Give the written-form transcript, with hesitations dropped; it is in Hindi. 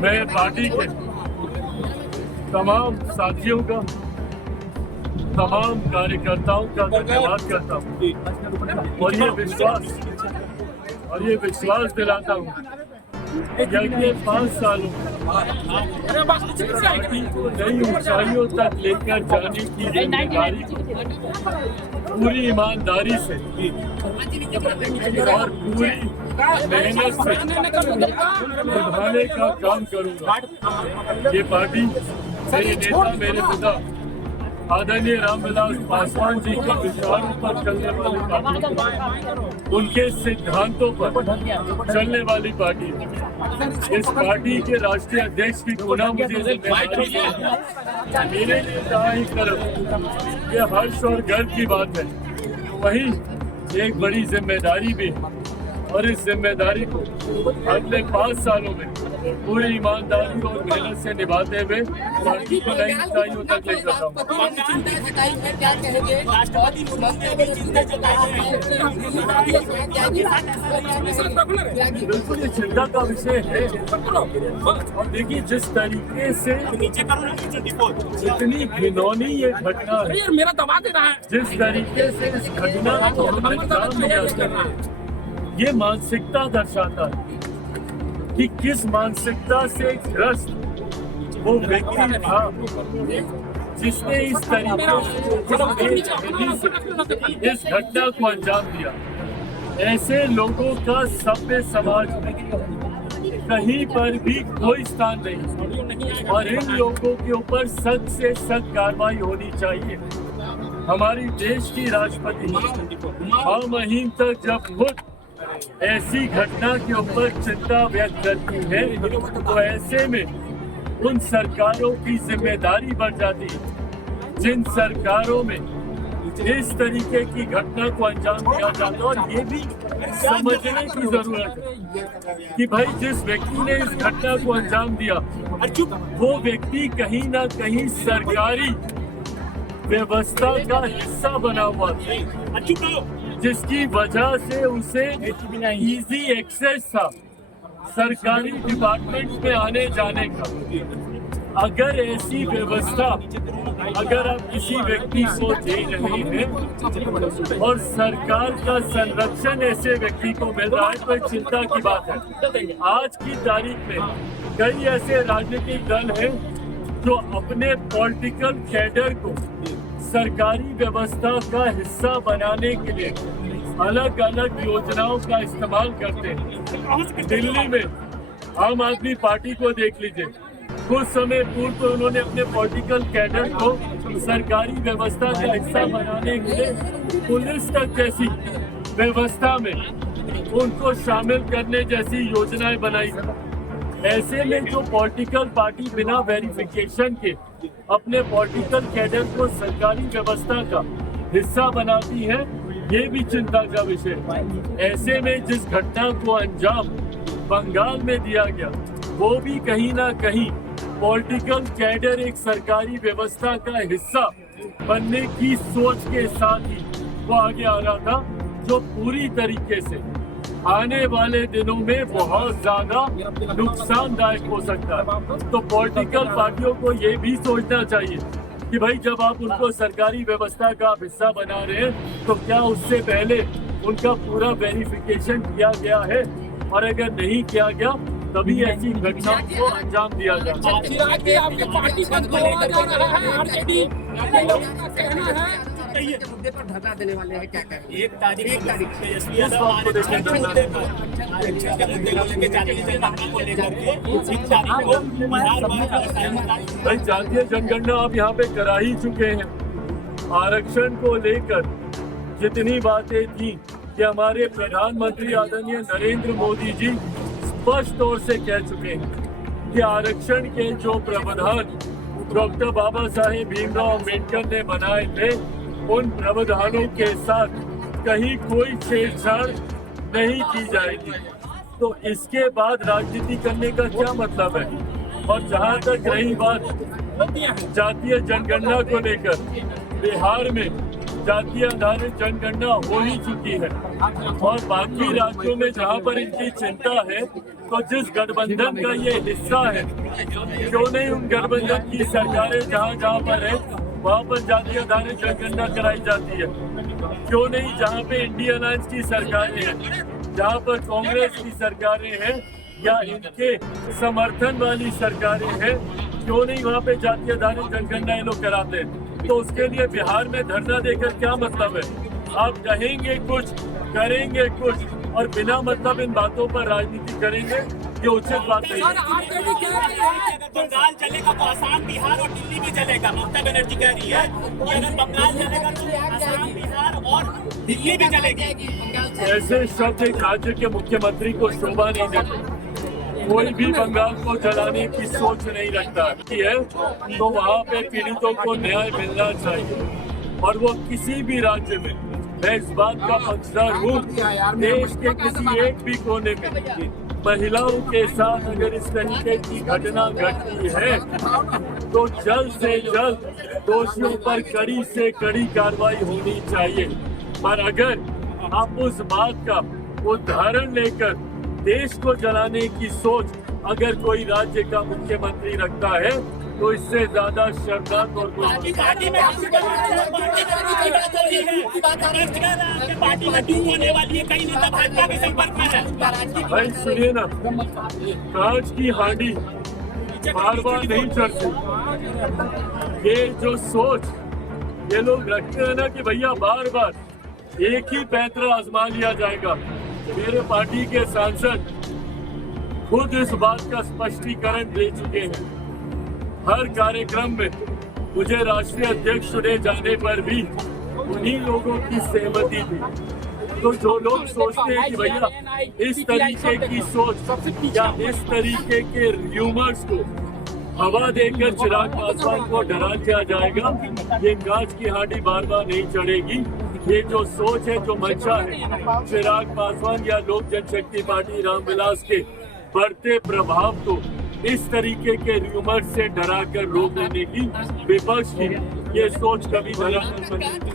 मैं पार्टी के तमाम साथियों का, तमाम कार्यकर्ताओं का धन्यवाद करता हूँ और ये विश्वास दिलाता हूँ कि अगले 5 सालों पार्टी को नई ऊंचाइयों तक लेकर जाने की जिम्मेदारी पूरी ईमानदारी से और पूरी मेहनत से निभाने का काम करूंगा। ये पार्टी मेरे नेता, मेरे पिता आदरणीय रामविलास पासवान जी के विचारों पर चलने वाली पार्टी, उनके सिद्धांतों पर चलने वाली पार्टी। इस पार्टी के राष्ट्रीय अध्यक्ष की गुना मुझे जिम्मेदारी है। मेरे लिए जहाँ एक तरफ ये हर्ष और गर्व की बात है, वहीं एक बड़ी जिम्मेदारी भी है और इस जिम्मेदारी को अगले 5 सालों में पूरी ईमानदारी और मेहनत से निभाते हुए पार्टी को नई ऊंचाइयों तक ले जाता हूँ। बिल्कुल ये चिंता का विषय है और देखिए जिस तरीके से जितनी घिनौनी ये घटना है, जिस तरीके से इस घटना को अंजाम दिया गया, ये मानसिकता दर्शाता है कि किस मानसिकता से ग्रस्त वो व्यक्ति था जिसने इस तरीके से इस घटना को अंजाम दिया। ऐसे लोगों का सभ्य समाज में कहीं पर भी कोई स्थान नहीं और इन लोगों के ऊपर सख्त से सख्त कार्रवाई होनी चाहिए। हमारी देश की राष्ट्रपति मां महीन तक जब खुद ऐसी घटना के ऊपर चिंता व्यक्त करती है तो ऐसे में उन सरकारों की जिम्मेदारी बढ़ जाती है जिन सरकारों में इस तरीके की घटना को अंजाम दिया जाता है। और ये भी समझने की जरूरत है कि भाई जिस व्यक्ति ने इस घटना को अंजाम दिया वो व्यक्ति कहीं ना कहीं सरकारी व्यवस्था का हिस्सा बना हुआ था, जिसकी वजह से उसे इजी एक्सेस था सरकारी डिपार्टमेंट में आने जाने का। अगर ऐसी व्यवस्था अगर आप किसी व्यक्ति को दे रहे हैं और सरकार का संरक्षण ऐसे व्यक्ति को मिल रहा है तो चिंता की बात है। आज की तारीख में कई ऐसे राजनीतिक दल हैं जो अपने पॉलिटिकल कैडर को सरकारी व्यवस्था का हिस्सा बनाने के लिए अलग अलग योजनाओं का इस्तेमाल करते हैं। दिल्ली में आम आदमी पार्टी को देख लीजिए, कुछ समय पूर्व तो उन्होंने अपने पॉलिटिकल कैडर को सरकारी व्यवस्था का हिस्सा बनाने के लिए पुलिस तक जैसी व्यवस्था में उनको शामिल करने जैसी योजनाएं बनाई। ऐसे में जो पॉलिटिकल पार्टी बिना वेरिफिकेशन के अपने पॉलिटिकल कैडर को सरकारी व्यवस्था का हिस्सा बनाती है, ये भी चिंता का विषय है। ऐसे में जिस घटना को अंजाम बंगाल में दिया गया वो भी कहीं ना कहीं पॉलिटिकल कैडर एक सरकारी व्यवस्था का हिस्सा बनने की सोच के साथ ही वो आगे आ रहा था, जो पूरी तरीके से आने वाले दिनों में बहुत ज्यादा नुकसानदायक हो सकता है। तो पॉलिटिकल पार्टियों को ये भी सोचना चाहिए कि भाई जब आप उनको सरकारी व्यवस्था का हिस्सा बना रहे हैं तो क्या उससे पहले उनका पूरा वेरिफिकेशन किया गया है, और अगर नहीं किया गया तभी ऐसी घटनाओं को अंजाम दिया जाता मुद्दे पर धरना देने वाले हैं, क्या करें? 1 तारीख भाई जातीय जनगणना आप यहाँ पे करा ही चुके हैं। आरक्षण को लेकर जितनी बातें थी कि हमारे प्रधानमंत्री आदरणीय नरेंद्र मोदी जी स्पष्ट तौर से कह चुके हैं कि आरक्षण के जो प्रावधान डॉक्टर बाबा साहेब भीमराव अम्बेडकर ने बनाए थे उन प्रावधानों के साथ कहीं कोई छेड़छाड़ नहीं की जाएगी। तो इसके बाद राजनीति करने का क्या मतलब है? और जहां तक रही बात जातीय जनगणना को लेकर, बिहार में जातीय आधारित जनगणना हो ही चुकी है और बाकी राज्यों में जहां पर इनकी चिंता है तो जिस गठबंधन का ये हिस्सा है, क्यों नहीं उन गठबंधन की सरकारें जहाँ जहाँ पर है वहाँ पर जातीय आधारित जनगणना कराई जाती है? क्यों नहीं जहाँ पे इंडिया अलायंस की सरकारें हैं, जहाँ पर कांग्रेस की सरकारें हैं या इनके समर्थन वाली सरकारें हैं, क्यों नहीं वहाँ पे जातीय आधारित जनगणना ये लोग कराते हैं? तो उसके लिए बिहार में धरना देकर क्या मतलब है? आप कहेंगे कुछ, करेंगे कुछ और बिना मतलब इन बातों पर राजनीति करेंगे, ये उचित बात नहीं है। अगर बंगाल चलेगा तो आसाम, बिहार और दिल्ली भी चलेगा। ममता बनर्जी कह रही है कि अगर बंगाल चलेगा तो आसाम, बिहार और दिल्ली भी चलेगी। ऐसे शब्द एक राज्य के मुख्यमंत्री को शोभा नहीं देते। कोई भी बंगाल को जलाने की सोच नहीं रखता है, तो वहाँ पे पीड़ितों को न्याय मिलना चाहिए और वो किसी भी राज्य में। मैं इस बात का पक्षधर हूँ, देश के किसी एक भी कोने में महिलाओं के साथ अगर इस तरीके की घटना घटती है तो जल्द से जल्द दोषियों पर कड़ी से कड़ी कार्रवाई होनी चाहिए। पर अगर आप उस बात का उदाहरण लेकर देश को जलाने की सोच अगर कोई राज्य का मुख्यमंत्री रखता है तो इससे ज्यादा शर्मनाक और पार्टी में टूट होने वाली है, कई नेता भाजपा के संपर्क में है। भाई सुनिए ना, कांच की हांडी बार बार नहीं चढ़ती। ये जो सोच ये लोग रखते हैं ना कि भैया बार बार एक ही पैंतरा आजमा लिया जाएगा। मेरे पार्टी के सांसद खुद इस बात का स्पष्टीकरण दे चुके हैं। हर कार्यक्रम में मुझे राष्ट्रीय अध्यक्ष चुने जाने पर भी उन्हीं लोगों की सहमति थी। तो जो लोग सोचते हैं कि भैया इस तरीके की सोच या इस तरीके के र्यूमर्स को हवा देकर चिराग पासवान को डरा दिया जाएगा, ये कांच की हांडी बार बार नहीं चढ़ेगी। ये जो सोच है, जो मंशा है चिराग पासवान या लोक जनशक्ति पार्टी रामविलास के बढ़ते प्रभाव को इस तरीके के र्यूमर से डरा कर रोक देने की विपक्ष की ये सोच कभी भला नहीं बनेगी।